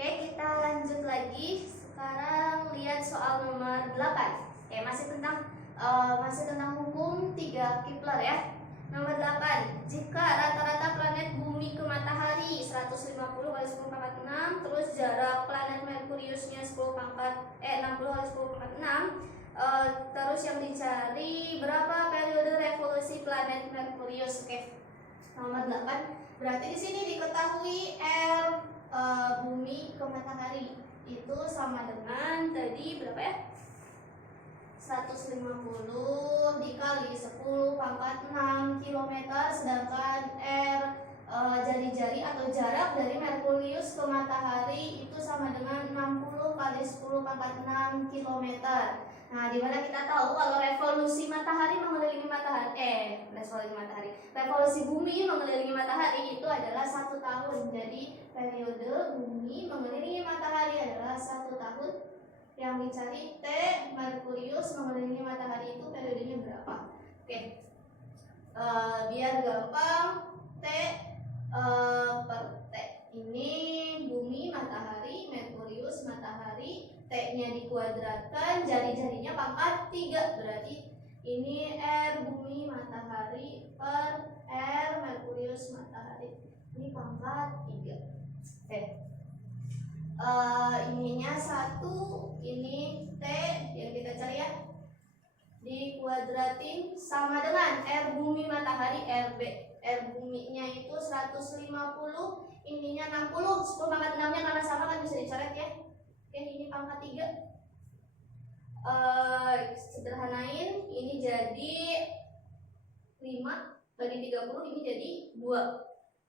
Oke, kita lanjut lagi. Sekarang lihat soal nomor 8. Masih tentang hukum 3 Kepler ya. Nomor 8. Jika rata-rata planet bumi ke matahari 150 kali 10 pangkat 6, terus jarak planet Merkuriusnya 60 kali 10 pangkat 6, terus yang dicari berapa periode revolusi planet Merkurius. Oke. Nomor 8. Berarti di sini diketahui R bumi ke matahari itu sama dengan tadi berapa ya? 150 dikali 10 pangkat 6 km, sedangkan R jari-jari atau jarak dari Merkurius ke matahari itu sama dengan 60 kali 10 pangkat 6 km. Nah, dimana kita tahu kalau revolusi matahari mengelilingi revolusi bumi mengelilingi matahari itu adalah 1 tahun. Jadi periode bumi mengelilingi matahari adalah 1 tahun. Yang dicari T Merkurius mengelilingi matahari itu periodenya berapa? Oke, biar gampang, T per T ini bumi matahari, Merkurius matahari, T-nya dikuadratkan, jari-jarinya pangkat 3, berarti ini R bumi matahari per R Merkurius matahari, ini pangkat 3. Oke. Ininya 1, ini T yang kita cari ya, dikuadratin sama dengan R bumi matahari RB. R buminya itu 150, ininya 60, 10 pangkat 6 nya karena sama kan bisa dicoret ya. Oke, ini pangkat 3. Sederhanain, ini jadi 5 bagi 30, ini jadi 2.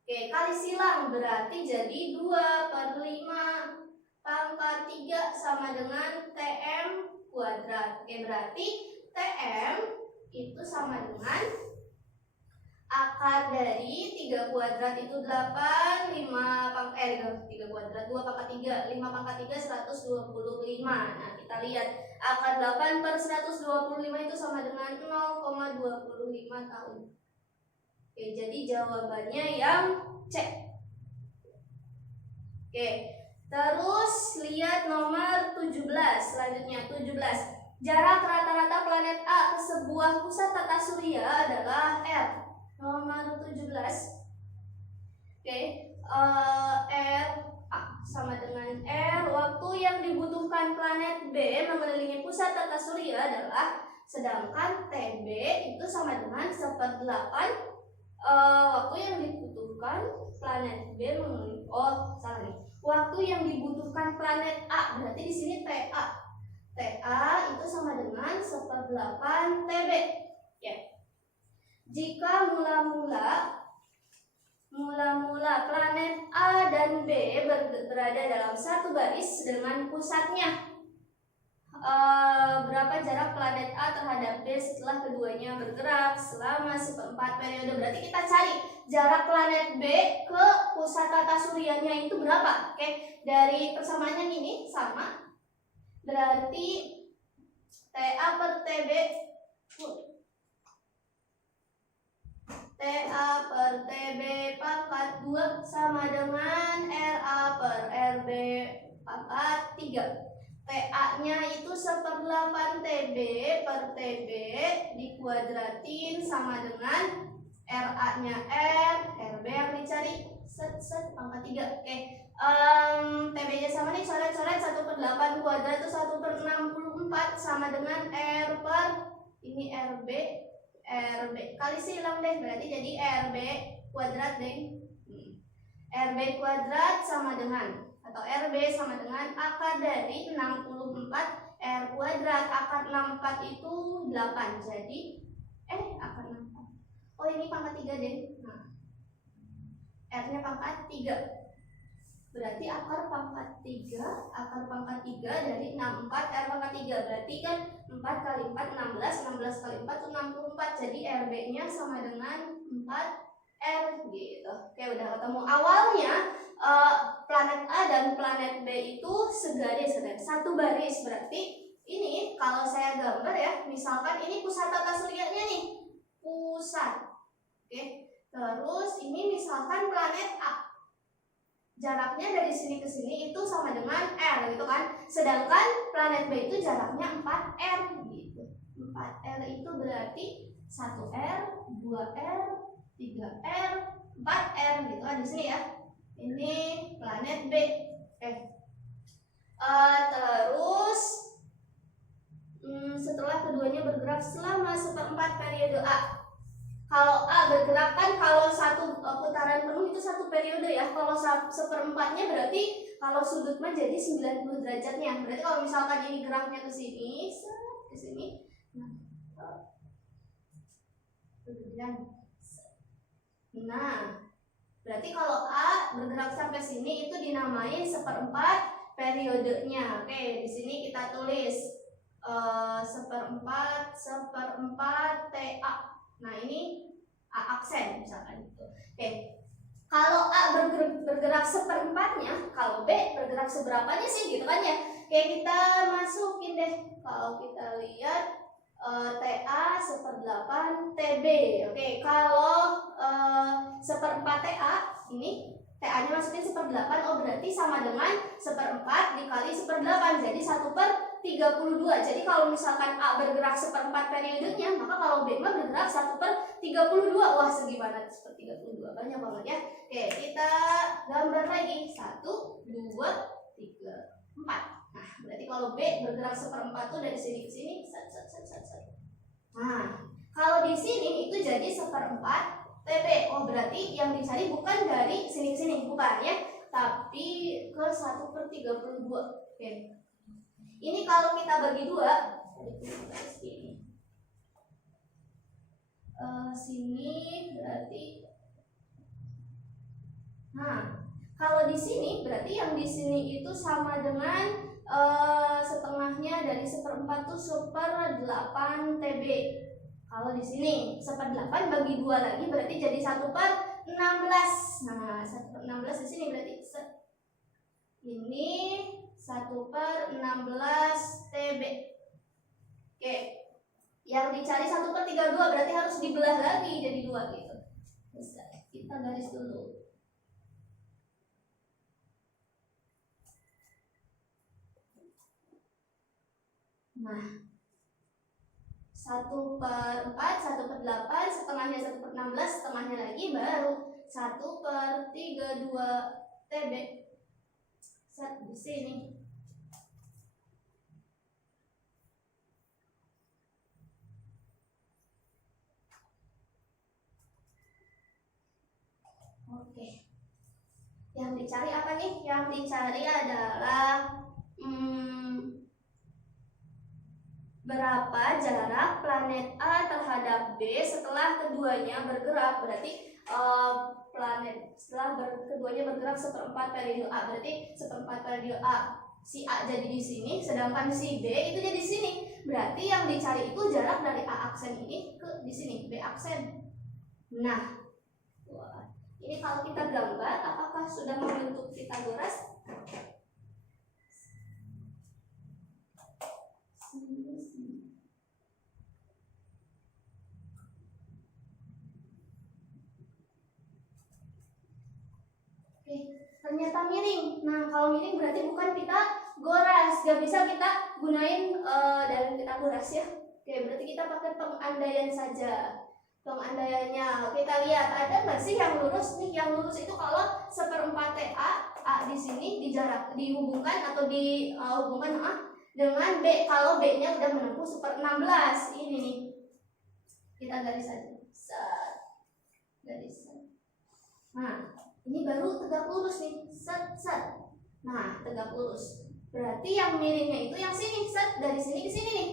Oke, kali silang berarti jadi 2 per 5 pangkat 3 sama dengan TM kuadrat. Oke, berarti TM itu sama dengan akar dari 3 kuadrat itu 8, 3 kuadrat 2 pangkat 3, 5 pangkat 3 125. Nah, kita lihat akar 8 per 125 itu sama dengan 0,25 tahun. Oke, jadi jawabannya yang C. Oke, terus lihat nomor 17. Selanjutnya 17. Jarak rata-rata planet A ke sebuah pusat tata surya adalah R. Nomor 17. Oke, R A sama dengan R. Waktu yang dibutuhkan planet B mengelilingi pusat tata surya adalah, sedangkan TB itu sama dengan 1/8 waktu yang dibutuhkan planet B mengelilingi. Waktu yang dibutuhkan planet A, berarti di sini TA. TA itu sama dengan 1/8 TB. Ya. Jika mula-mula planet A dan B berada dalam satu garis dengan pusatnya, berapa jarak planet A terhadap B setelah keduanya bergerak selama 1/4 periode. Berarti kita cari jarak planet B ke pusat tata suryanya itu berapa. Oke, dari persamaannya ini sama, berarti TA per TB TA per TB pangkat 2 sama dengan RA per RB pangkat 3. TA-nya itu 1/8 TB per TB dikuadratin sama dengan RA-nya R, RB yang dicari pangkat 3. Oke, TB-nya sama nih, coret-coret 1/8 kuadrat itu 1/64 sama dengan R per ini RB kali silang deh, berarti jadi RB kuadrat deh. RB kuadrat sama dengan, atau RB sama dengan akar dari 64 R kuadrat. Akar 64 itu 8, jadi akar 64. Oh, ini pangkat 3 deh. Nah, R-nya pangkat 3. Berarti akar pangkat 3 dari 64 R pangkat 3. Berarti kan 4 kali 4 16, 16 kali 4 itu 64. Jadi RB-nya sama dengan 4R gitu. Oke, udah ketemu. Awalnya planet A dan planet B itu segaris, satu baris. Berarti ini kalau saya gambar ya, misalkan ini pusat tata suryanya nih, pusat. Oke, terus ini misalkan planet A. jaraknya dari sini ke sini itu sama dengan R gitu kan. Sedangkan planet B itu jaraknya 4R gitu. 4R itu berarti 1R, 2R, 3R, 4R gitu kan di sini ya. Ini planet B. Oke. Terus setelah keduanya bergerak selama 1/4 periode A. Kalau A bergerak kan kalau satu putaran penuh itu 1 periode ya. Kalau 1/4-nya berarti kalau sudut mah jadi 90 derajatnya. Berarti kalau misalkan ini geraknya ke sini, ke sini. Nah, berarti kalau A bergerak sampai sini itu dinamain 1/4 periodenya. Oke, di sini kita tulis 1/4 TA. Nah, ini A aksen misalkan gitu. Oke. Kalau A bergerak 1/4-nya, kalau B bergerak seberapanya sih gitu kan ya. Oke, kita masukin deh. Kalau kita lihat TA 1/8 TB. Oke, kalau 1/4 TA ini TA-nya masukin 1/8, oh berarti sama dengan 1/4 dikali 1/8, jadi 1/32. Jadi kalau misalkan A bergerak 1/4 periodenya, maka kalau B mah bergerak 1/32. Wah, segimana 1/32? Banyak banget ya. Oke, kita gambar lagi. 1, 2, 3, 4. Nah, berarti kalau B bergerak 1/4 tuh dari sini ke sini. Nah, kalau di sini itu jadi 1/4 TB. Oh, berarti yang dicari bukan dari sini ke sini, bukan ya, tapi ke 1/32. Oke. Ini kalau kita bagi 2, sini berarti. Nah, kalau di sini berarti yang di sini itu sama dengan setengahnya dari 1/4 tuh 1/8 TB. Kalau di sini 1/8 bagi 2 lagi berarti jadi 1/16. Nah, 1/16 di sini berarti ini 1/16 TB. Oke. Yang dicari 1/32 berarti harus dibelah lagi jadi 2 gitu. Bisa. Kita garis dulu. Nah, 1/4, 1/8, setengahnya 1/16, setengahnya lagi baru 1/32 TB. Set di sini. Oke. Yang dicari apa nih? Yang dicari adalah berapa jarak planet A terhadap B setelah keduanya bergerak. Berarti planet setelah keduanya bergerak 1/4 periode A, berarti 1/4 periode A si A jadi di sini, sedangkan si B itu jadi di sini. Berarti yang dicari itu jarak dari A aksen ini ke di sini, B aksen. Nah, ini kalau kita gambar, apakah sudah membentuk Pitagoras? Ternyata miring. Nah, kalau miring berarti bukan Pitagoras. Gak bisa kita gunain dalam Pitagoras ya. Oke, berarti kita pakai pengandaian saja. Pengandaiannya kita lihat ada nggak sih yang lurus nih? Yang lurus itu kalau 1/4 A di sini dihubungkan atau dihubungkan dengan B. Kalau B-nya udah menempuh 1/16 ini nih. Kita garis aja. Garis. Nah, ini baru tegak lurus nih, set. Nah, tegak lurus. Berarti yang miringnya itu yang sini, set dari sini ke sini nih.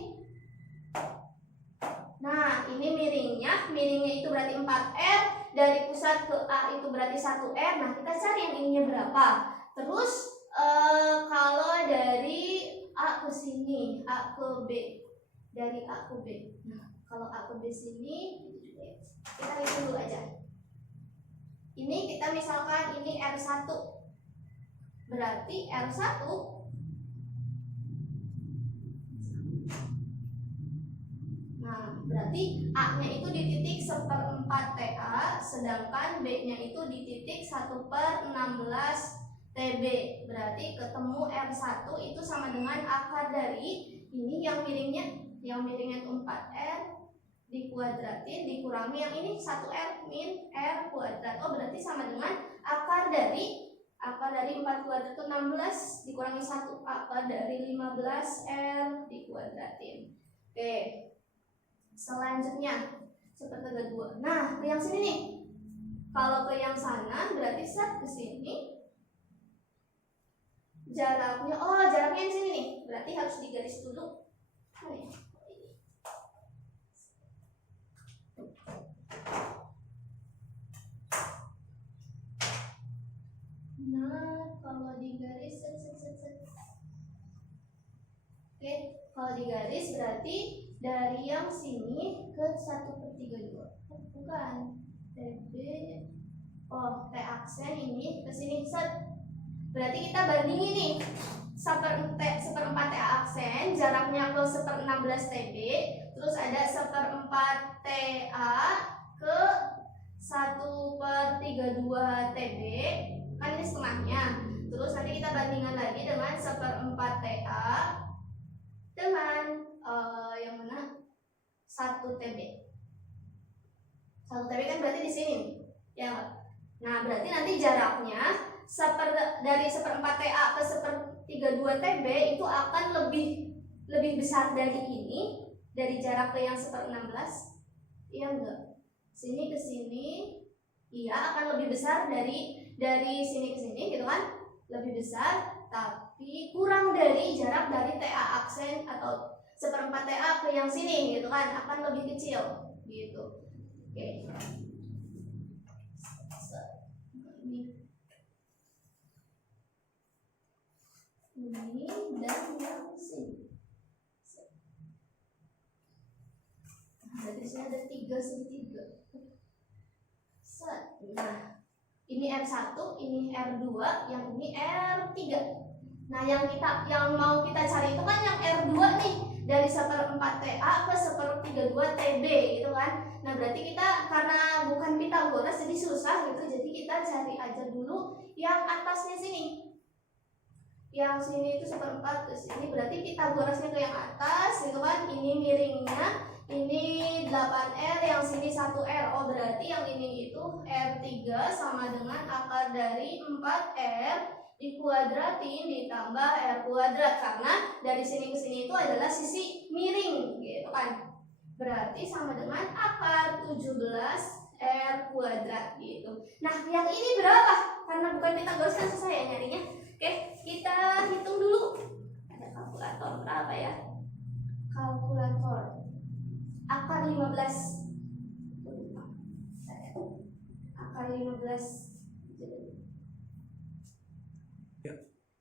Nah, ini miringnya itu berarti 4R, dari pusat ke A itu berarti 1R. Nah, kita cari yang ininya berapa. Terus kalau dari A ke sini, A ke B, dari A ke B. Nah, kalau A ke B sini, kita hitung dulu aja. Ini kita misalkan ini R1, berarti R1 nah berarti A-nya itu di titik 1/4 TA, sedangkan B-nya itu di titik 1/16 TB. Berarti ketemu R1 itu sama dengan akar dari ini yang miringnya itu 4R dikuadratin dikurangi yang ini 1R min R kuadrat. Oh, berarti sama dengan akar dari 4 kuadrat itu 16 dikurangi 1, akar dari 15R dikuadratin. Oke. Selanjutnya sepertiga 2. Nah, ke yang sini nih. Kalau ke yang sana berarti set ke sini. Jaraknya yang sini nih. Berarti harus digaris dulu. Nah, kalau digaris Oke, kalau digaris berarti dari yang sini ke 1/32. Bukan. TB. T aksen ini ke sini set. Berarti kita bandingin nih. 1/4 T aksen, jaraknya ke 1/16 TB, terus ada 1/4 TA ke 1/32 TB, kan ini setengahnya. Terus nanti kita bandingkan lagi dengan 1/4 TA dengan yang mana 1 TB. 1 TB kan berarti di sini, ya. Nah, berarti nanti jaraknya dari 1/4 TA ke 1/32 TB itu akan lebih besar dari ini, dari jarak ke yang 1/16. Iya enggak? Sini ke sini, iya akan lebih besar dari sini ke sini gitu kan? Lebih besar, tapi kurang dari jarak dari TA aksen atau 1/4 TA ke yang sini gitu kan, akan lebih kecil gitu. Oke. Ini dan yang sini. Berarti sini ada 3 segitiga. Nah, ini R1, ini R2, yang ini R3. Nah, yang mau kita cari itu kan yang R2 nih, dari 1/4 TA ke 1/32 TB gitu kan. Nah, berarti kita karena bukan Pitagoras jadi susah gitu. Jadi kita cari aja dulu yang atasnya sini. Yang sini itu 1/4 ke sini, berarti Pitagorasnya ke yang atas gitu kan. Ini miringnya, ini 8R, yang sini 1R. Oh, berarti yang ini itu R3 sama dengan akar dari 4R dikuadratin ditambah R kuadrat, karena dari sini ke sini itu adalah sisi miring gitu kan. Berarti sama dengan akar 17R kuadrat gitu. Nah, yang ini berapa? Karena bukan Pitagoras kan susah ya nyarinya. Oke, kita hitung dulu. Ada kalkulator berapa ya? Kalkulator. Akar 15. Akar 15.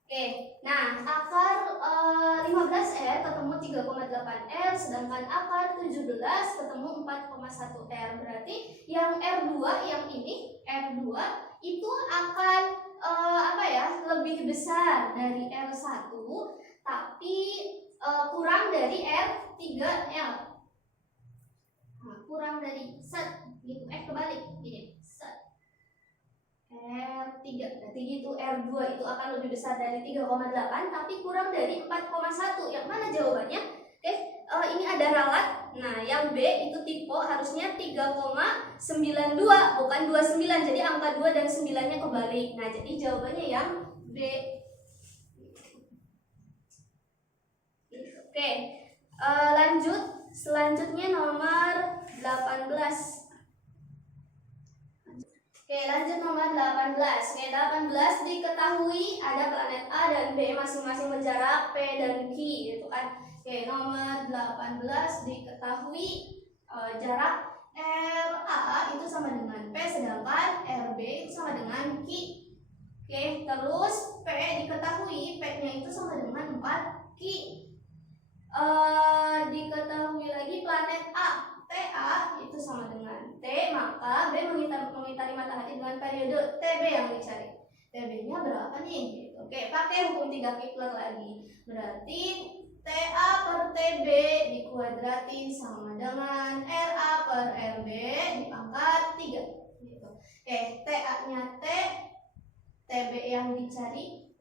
Oke, nah akar 15R ketemu 3,8R, sedangkan akar 17 ketemu 4,1R. Berarti yang R2 yang ini, R2 itu akan lebih besar dari R1, tapi kurang dari R3 ya. Nah, kurang dari set gitu, kebalik gini, set R3, berarti gitu. R2 itu akan lebih besar dari 3,8 tapi kurang dari 4,1. Yang mana jawabannya? Ini ada ralat. Nah, yang B itu tipe harusnya 3,92 bukan 29. Jadi angka 2 dan 9-nya kebalik. Nah, jadi jawabannya yang B. Oke. Lanjut. Selanjutnya nomor 18. Oke, lanjut nomor 18. Oke, 18 diketahui ada planet A dan B masing-masing berjarak P dan Q gitu kan. Oke, nomor 18 diketahui jarak RA itu sama dengan P, sedangkan RB itu sama dengan Q. Oke, terus P diketahui P-nya itu sama dengan 4Q. Diketahui lagi planet A, TA itu sama dengan T, maka B mengitari matahari dengan periode TB yang dicari. TB-nya berapa nih? Oke, pakai hukum 3 Kepler lagi. Berarti TA per TB dikuadratin sama dengan RA per RB dipangkat 3 gitu. Oke, TA-nya T TB yang dicari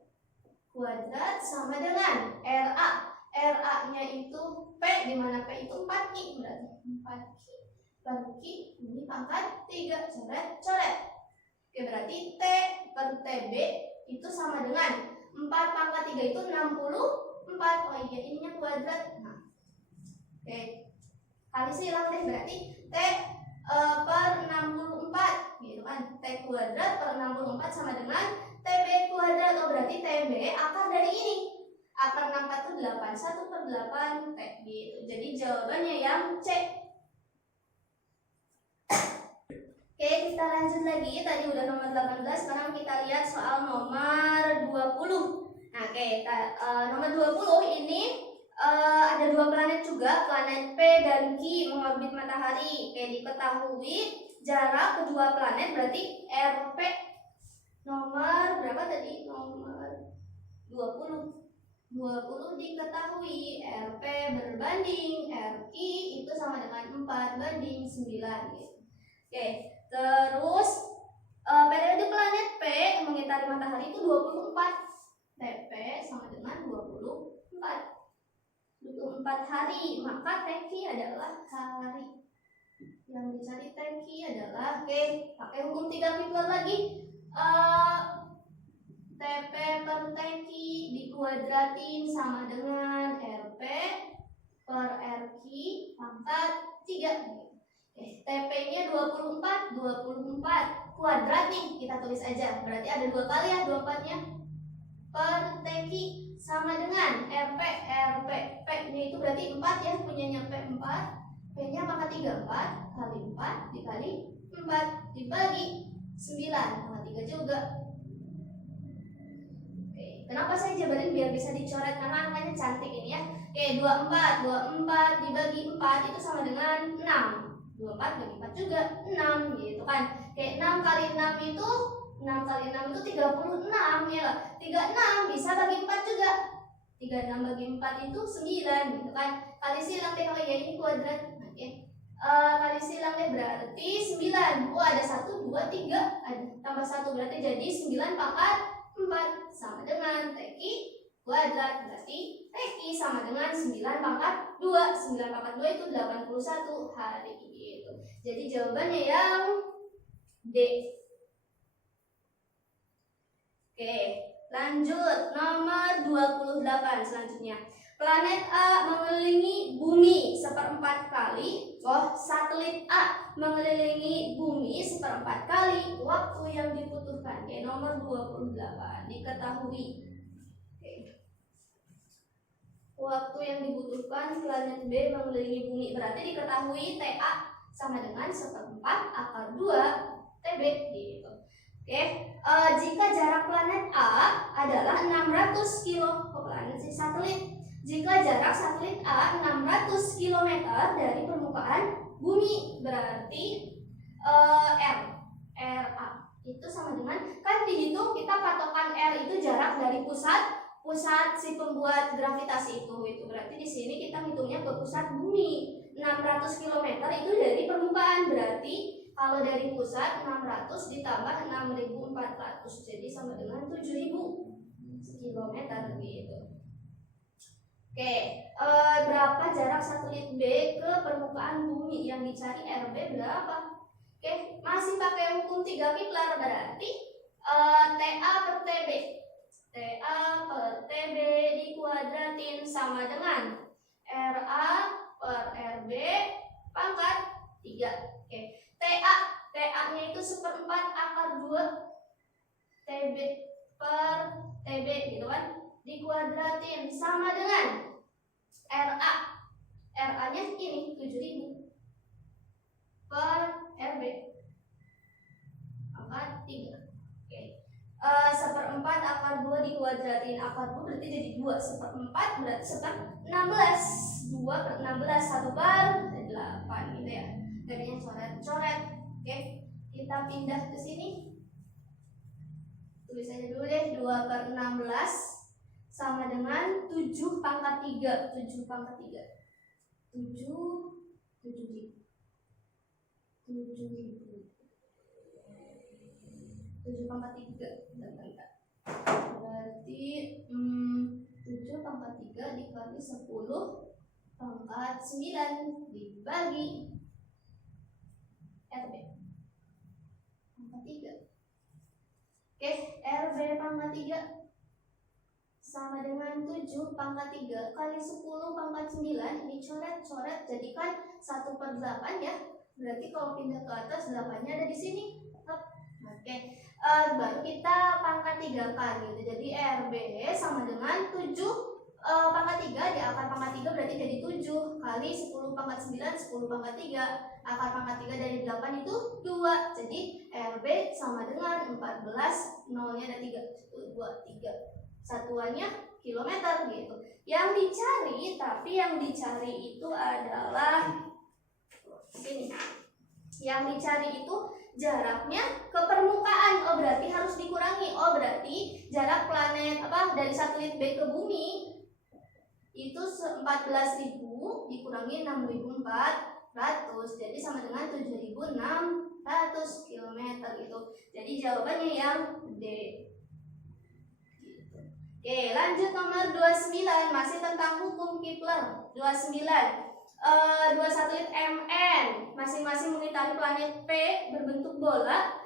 kuadrat sama dengan RA. RA-nya itu P, di mana P itu 4Q, berarti 4Q per Q ini pangkat 3, coret. Oke, berarti T per TB itu sama dengan 4 pangkat 3 itu 64. Oh iya, ininya kuadrat. Nah, oke, kali silang deh, berarti T per 64 gitu kan. T kuadrat per 64 sama dengan TB kuadrat. Oh, berarti TB akar dari ini. Akar 64 itu 8, 1 per 8 T gitu. Jadi jawabannya yang C. Oke, kita lanjut lagi. Tadi udah nomor 18, sekarang kita lihat soal nomor 20. Nah, oke, nomor 20 ini ada dua planet juga, planet P dan Q mengorbit matahari. Oke, diketahui jarak kedua planet berarti RP nomor berapa tadi? Nomor 20. 20 diketahui RP berbanding RQ itu sama dengan 4/9 gitu. Oke, terus periode planet P mengitari matahari itu 24. TP sama dengan 24 hari, maka TQ adalah hari. Yang dicari TQ adalah, oke, pakai hukum 3 Kepler lagi. TP per TQ dikuadratin sama dengan RP per RQ pangkat 3. TP-nya 24 kuadrat nih, kita tulis aja. Berarti ada 2 kali ya 24-nya. Per TQ sama dengan RP. P-nya itu berarti 4 ya, punyanya P 4. P-nya pangkat 3, 4 kali 4 dikali 4 dibagi 9 pangkat 3 juga. Kenapa saya jabarin biar bisa dicoret, karena angkanya cantik ini ya. Oke, 24 dibagi 4 itu sama dengan 6. 24 bagi 4 juga 6 gitu kan. Oke, 6 kali 6 itu 36 ya. 36 bisa bagi 4 juga. 36 bagi 4 itu 9 gitu kan. Kali silang deh, oh ya ini kuadrat. Oke. Kali silang deh berarti 9. Oh, ada 1 2 3, ada tambah 1 berarti jadi 9 pangkat 4 sama dengan TQ kuadrat, berarti TQ sama dengan 9 pangkat 2. 9 pangkat 2 itu 81 hari gitu. Jadi jawabannya yang D. Oke, lanjut nomor 28 selanjutnya. Planet A mengelilingi bumi 1/4 kali. Satelit A mengelilingi bumi 1/4 kali waktu yang dibutuhkan. Oke, nomor 28 diketahui. Oke. Waktu yang dibutuhkan planet B mengelilingi bumi berarti diketahui TA sama dengan 1/4 akar 2 TB gitu. Oke, jika jarak planet A adalah 600 kilo ke planet si satelit. Jika jarak satelit A 600 km dari permukaan bumi, berarti RA itu sama dengan, kan dihitung kita patokan R itu jarak dari pusat si pembuat gravitasi itu berarti di sini kita hitungnya ke pusat bumi. 600 km itu dari permukaan, berarti kalau dari pusat 600 ditambah 6.400 jadi sama dengan 7.000 km gitu. Oke, berapa jarak satelit B ke permukaan bumi? Yang dicari RB berapa? Oke, masih pakai hukum 3 Kepler, berarti TA per TB. TA per TB dikuadratin sama dengan RA per RB pangkat 3. Oke, TA-nya itu 1/4 akar 2 TB per TB gitu kan, dikuadratin sama dengan RA-nya ini 7.000 per RB pangkat 3. Oke, 1/4 akar 2 dikuadratin akar 2 berarti jadi 2/4 berarti 16. 2/16 1/8 gitu ya. Jadinya coret-coret. Oke, kita pindah ke sini. Tulis aja dulu deh, 2/16 sama dengan 7 pangkat 3. 7 pangkat 3. 7.000. 7 pangkat 3. Bentar. Berarti 7 pangkat 3 dikali 10 pangkat 9 dibagi RB pangkat 3. Oke, RB pangkat 3 sama dengan 7 pangkat 3 kali 10 pangkat 9. Ini coret-coret jadikan 1/8 ya. Berarti kalau pindah ke atas 8-nya ada di sini. Oke, baru kita pangkat 3 kali gitu. Jadi RB sama dengan 7 pangkat 3 di akar pangkat 3 berarti jadi 7 kali 10 pangkat 9, 10 pangkat 3. Akar pangkat 3 dari 8 itu 2. Jadi RB sama dengan 14, nolnya ada 3. 1, 2, 3. Satuannya kilometer gitu. Yang dicari, tapi yang dicari itu adalah ini. Yang dicari itu jaraknya ke permukaan. Oh, berarti harus dikurangi. Oh, berarti jarak planet dari satelit B ke bumi itu 14.000 dikurangi 6.400. Jadi sama dengan 7.600 km gitu. Jadi jawabannya yang D. Gitu. Oke, lanjut nomor 29, masih tentang hukum Kepler. 29. Dua satelit MN masing-masing mengitari planet P berbentuk bola,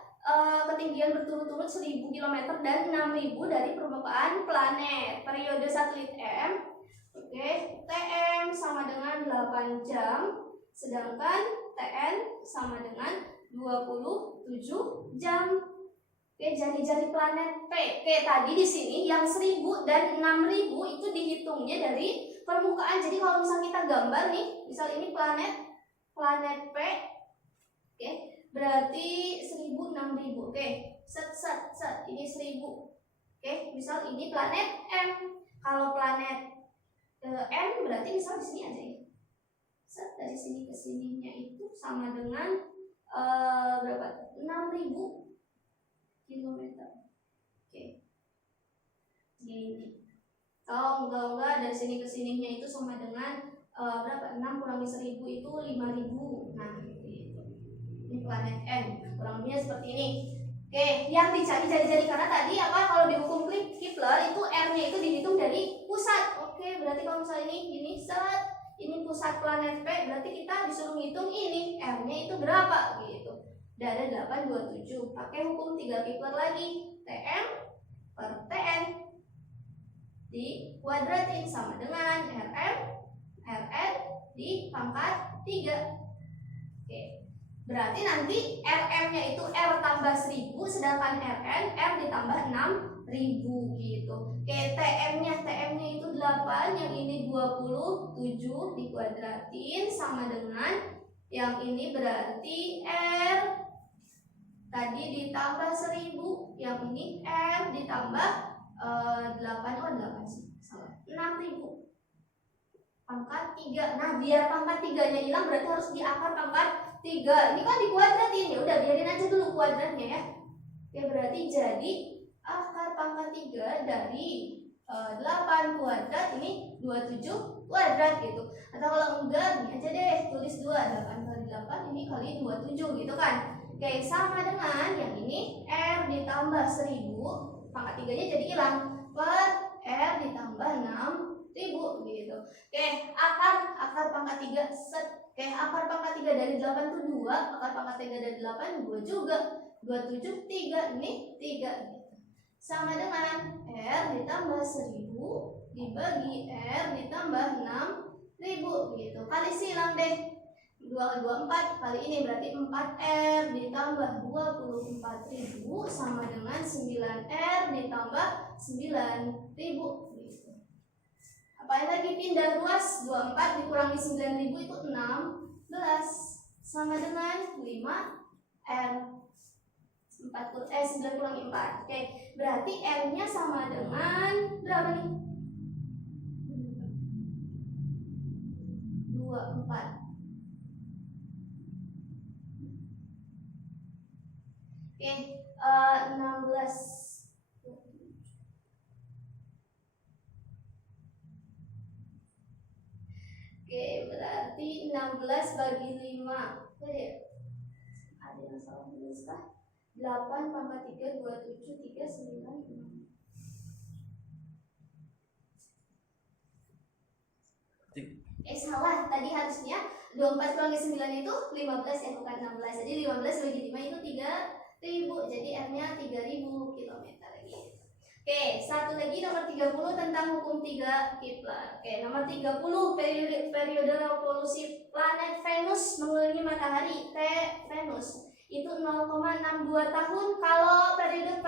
ketinggian berturut-turut 1.000 km dan 6.000 dari permukaan planet. Periode satelit M, TM sama dengan 8 jam, sedangkan TN sama dengan 27 jam. Jari-jari planet P. Tadi di sini yang 1.000 dan 6.000 itu dihitungnya dari permukaan. Jadi kalau misal kita gambar nih, misal ini planet P, berarti 1.000, 6.000. Set, ini 1.000. Misal ini planet M. Kalau planet M berarti misal di sini aja ya. Set dari sini ke sininya itu sama dengan berapa? 6.000 kilometer. Gini. Kalau enggak dari sini ke sininya itu sama dengan berapa? 6 kurangi 1.000 itu 5.000. Nah, gitu. Ini planet M. Kurang lebihnya seperti ini. Yang dicari jari-jari karena tadi kalau di hukum Kepler itu R-nya itu dihitung dari pusat. Berarti kalau misalnya ini set, ini pusat planet P, berarti kita disuruh ngitung ini R-nya itu berapa gitu. Udah ada 827. Pakai hukum 3 Kepler lagi. TM per TN dikuadratin sama dengan RN di pangkat 3. Berarti nanti RM-nya itu R tambah 1.000, sedangkan RN R ditambah 6.000 gitu. TM-nya itu 8, yang ini 27 dikuadratin sama dengan yang ini berarti R tadi ditambah 1.000, yang ini R ditambah 8 sih, salah. 6.000 pangkat 3. Nah, biar pangkat 3-nya hilang berarti harus di akar pangkat 3. Ini kan dikuadratin, ya udah biarin aja dulu kuadratnya ya. Berarti jadi akar pangkat 3 dari 8 kuadrat ini 27 kuadrat gitu. Atau kalau enggak, ini aja deh, tulis 2, 8 kali 8 ini kali 27 gitu kan. Sama dengan yang ini R ditambah 1.000, pangkat 3-nya jadi hilang, per R ditambah 6.000 gitu. Akar pangkat 3 set. Akar pangkat 3 dari 8 itu 2, akar pangkat 3 dari 8 2 juga. 27 3, ini 3 gitu. Sama dengan R ditambah 1.000 dibagi R ditambah 6.000 gitu. Kali silang deh. 2 kali 2 4, kali ini berarti 4R ditambah 24.000 sama dengan 9R ditambah 9.000 gitu. Apain lagi, pindah ruas. 24 dikurangi 9.000 itu 16 sama dengan 5R. 9 kurangi 4. Berarti R-nya sama dengan berapa nih? 24. 16. Berarti 16 bagi 5. Ada yang salah tulis kah? 8 pangkat 3, 27, 3, 9, 6. Salah. Tadi harusnya 24 kurangi 9 itu 15 ya, bukan 16. Jadi 15 bagi 5 itu 3000. Jadi R-nya 3000 km gitu. Oke, satu lagi nomor 30 tentang hukum 3 Kepler. Oke, nomor 30 periode revolusi planet Venus mengelilingi matahari T Venus itu 0,62 tahun. Kalau periode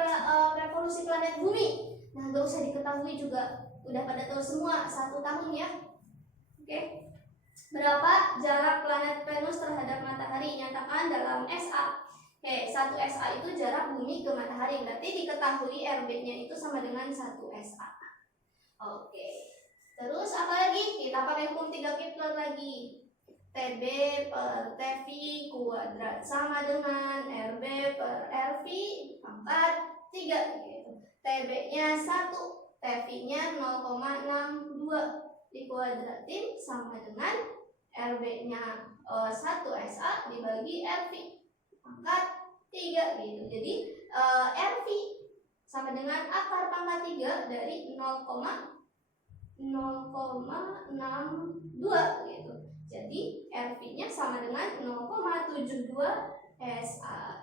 revolusi planet bumi, nah gak usah diketahui juga, udah pada tahu semua, 1 tahun ya. Oke, berapa jarak planet Venus terhadap matahari? Nyatakan dalam SA. Oke, 1 SA itu jarak bumi ke matahari, berarti diketahui RB-nya itu sama dengan 1 SA. Oke, terus apa lagi? Kita pakai hukum 3 Kepler lagi. TB per TV kuadrat sama dengan RB per RV pangkat 3 gitu. TB-nya 1, TV-nya 0,62 dikuadratin sama dengan RB-nya 1 SA dibagi RV pangkat 3 gitu. Jadi RV sama dengan akar pangkat 3 dari 0,62 gitu. Jadi RV-nya sama dengan 0,72 SA